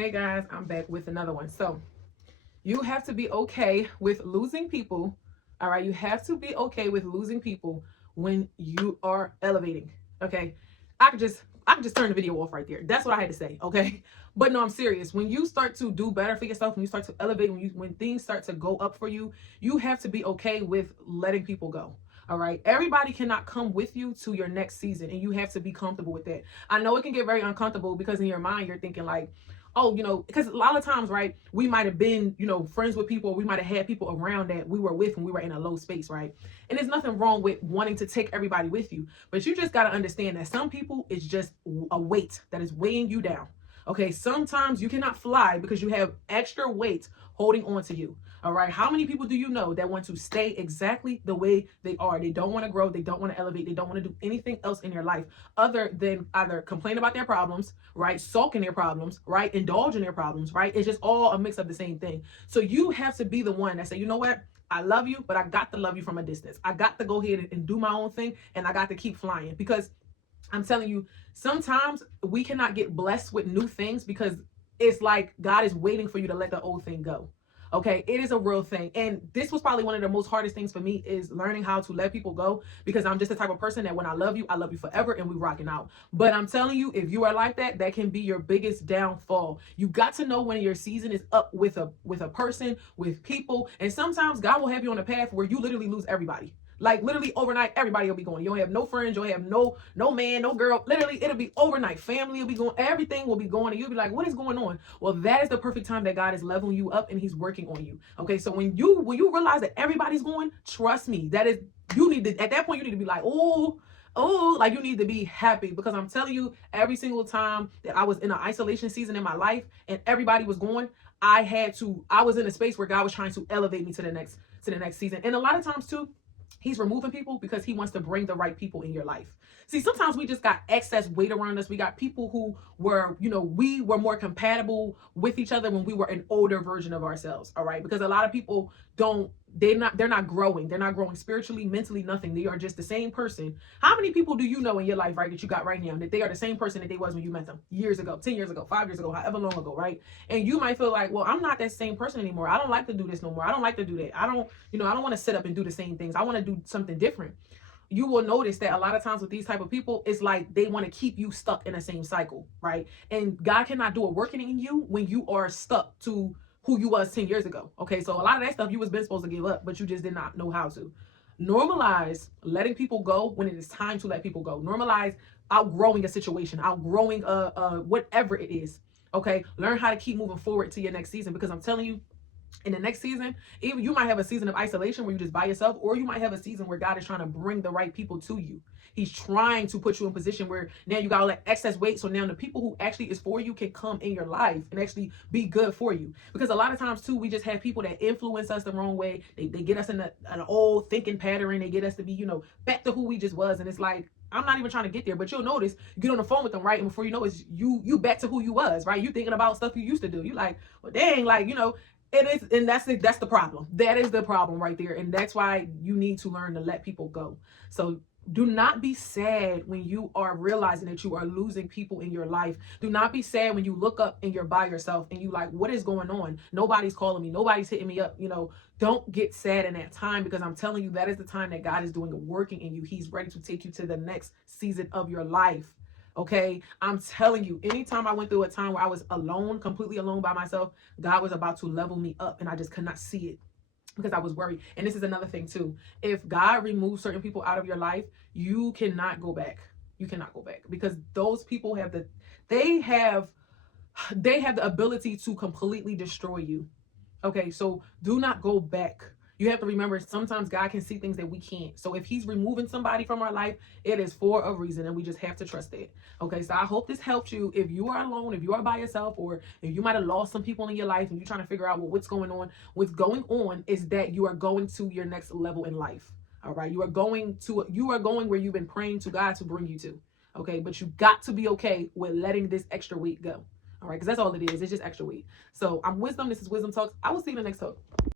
Hey guys, I'm back with another one. So you have to be okay with losing people. All right. You have to be okay with losing people when you are elevating. Okay. I could just turn the video off right there. That's what I had to say. Okay. But no, I'm serious. When you start to do better for yourself, when you start to elevate, when things start to go up for you, you have to be okay with letting people go. All right. Everybody cannot come with you to your next season, and you have to be comfortable with that. I know it can get very uncomfortable because in your mind you're thinking like, oh, because a lot of times, right, we might have been, friends with people, or we might have had people around that we were with when we were in a low space, right? And there's nothing wrong with wanting to take everybody with you, but you just got to understand that some people is just a weight that is weighing you down. Okay, sometimes you cannot fly because you have extra weight holding on to you. All right, how many people do you know that want to stay exactly the way they are? They don't want to grow, they don't want to elevate, they don't want to do anything else in their life other than either complain about their problems, right? Sulk in their problems, right? Indulge in their problems, right? It's just all a mix of the same thing. So you have to be the one that say, you know what? I love you, but I got to love you from a distance. I got to go ahead and do my own thing, and I got to keep flying because I'm telling you, sometimes we cannot get blessed with new things because it's like God is waiting for you to let the old thing go. Okay, it is a real thing. And this was probably one of the most hardest things for me is learning how to let people go because I'm just the type of person that when I love you forever and we rocking out. But I'm telling you, if you are like that, that can be your biggest downfall. You got to know when your season is up with a person, with people, and sometimes God will have you on a path where you literally lose everybody. Like literally overnight, everybody will be going. You don't have no friends. You'll have no man, no girl. Literally, it'll be overnight. Family will be going. Everything will be going, and you'll be like, "What is going on?" Well, that is the perfect time that God is leveling you up and He's working on you. Okay, so when you realize that everybody's going, trust me, that is you need to at that point you need to be like, oh, like you need to be happy because I'm telling you, every single time that I was in an isolation season in my life and everybody was going, I was in a space where God was trying to elevate me to the next season, and a lot of times too. He's removing people because he wants to bring the right people in your life. See, sometimes we just got excess weight around us. We got people who were, we were more compatible with each other when we were an older version of ourselves. All right. Because a lot of people they're not growing. They're not growing spiritually, mentally, nothing. They are just the same person. How many people do you know in your life, right, that you got right now, that they are the same person that they was when you met them years ago, 10 years ago, 5 years ago, however long ago, right? And you might feel like, well, I'm not that same person anymore. I don't like to do this no more. I don't like to do that. I don't want to sit up and do the same things. I want to do something different. You will notice that a lot of times with these type of people, it's like they want to keep you stuck in the same cycle, right? And God cannot do a working in you when you are stuck to who you was 10 years ago. Okay, so a lot of that stuff you was been supposed to give up, but you just did not know how to. Normalize letting people go when it is time to let people go. Normalize outgrowing a situation, outgrowing whatever it is. Okay, learn how to keep moving forward to your next season because I'm telling you, in the next season, even you might have a season of isolation where you just by yourself, or you might have a season where God is trying to bring the right people to you. He's trying to put you in a position where now you got all that excess weight. So now the people who actually is for you can come in your life and actually be good for you. Because a lot of times too, we just have people that influence us the wrong way. They get us in an old thinking pattern. They get us to be, back to who we just was. And it's like, I'm not even trying to get there, but you'll notice you get on the phone with them, right? And before you know it's you back to who you was, right? You thinking about stuff you used to do. You like, well, dang, like, it is, and that's the problem. That is the problem right there, and that's why you need to learn to let people go. So do not be sad when you are realizing that you are losing people in your life. Do not be sad when you look up and you're by yourself and you like, what is going on? Nobody's calling me. Nobody's hitting me up. Don't get sad in that time because I'm telling you, that is the time that God is doing the working in you. He's ready to take you to the next season of your life. Okay, I'm telling you, anytime I went through a time where I was alone, completely alone by myself, God was about to level me up and I just could not see it because I was worried. And this is another thing too. If God removes certain people out of your life, you cannot go back. You cannot go back because those people they have the ability to completely destroy you. Okay, so do not go back. You have to remember, sometimes God can see things that we can't. So if he's removing somebody from our life, it is for a reason, and we just have to trust it. Okay, so I hope this helped you. If you are alone, if you are by yourself, or if you might have lost some people in your life and you're trying to figure out, well, what's going on is that you are going to your next level in life. All right, you are going where you've been praying to God to bring you to. Okay, but you got to be okay with letting this extra weight go. All right, because that's all it is. It's just extra weight. So I'm Wisdom. This is Wisdom Talks. I will see you in the next talk.